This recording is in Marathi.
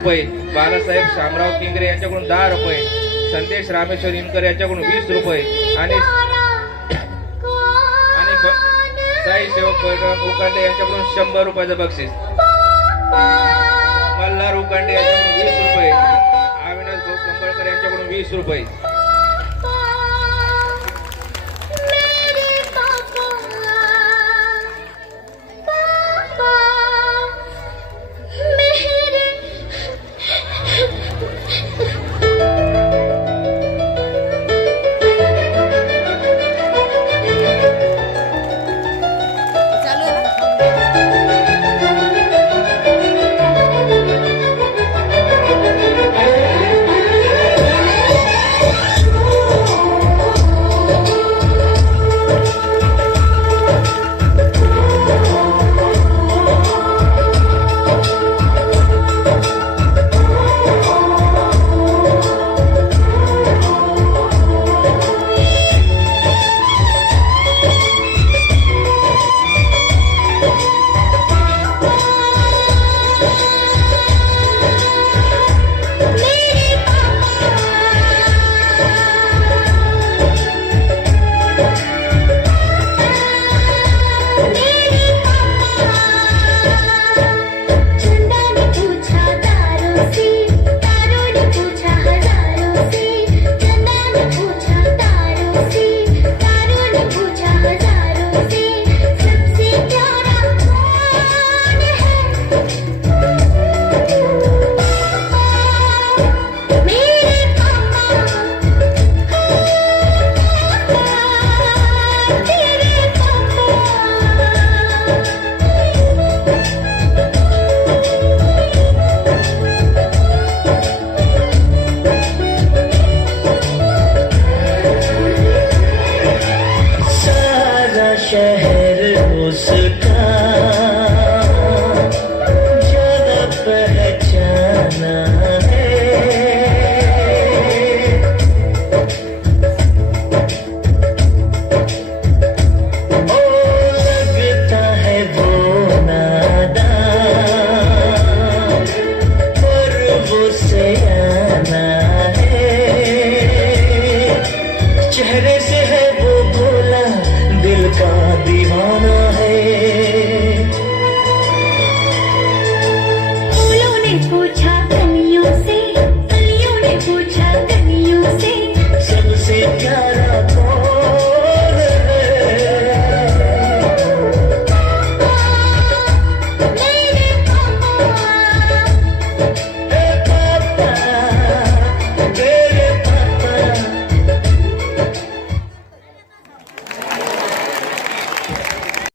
रुपये, बालासाहेब शामराव किंगरे यांच्याकडून 10 रुपये, संदेश रामेश्वर इनकर यांच्याकडून 20 रुपये आणि साई सेवक उकांडे यांच्याकडून 100 रुपयाचं बक्षीस, मल्हार उकांडे यांच्याकडून 20 रुपये, अविनाश भाऊ कंबळकर यांच्याकडून 20 रुपये.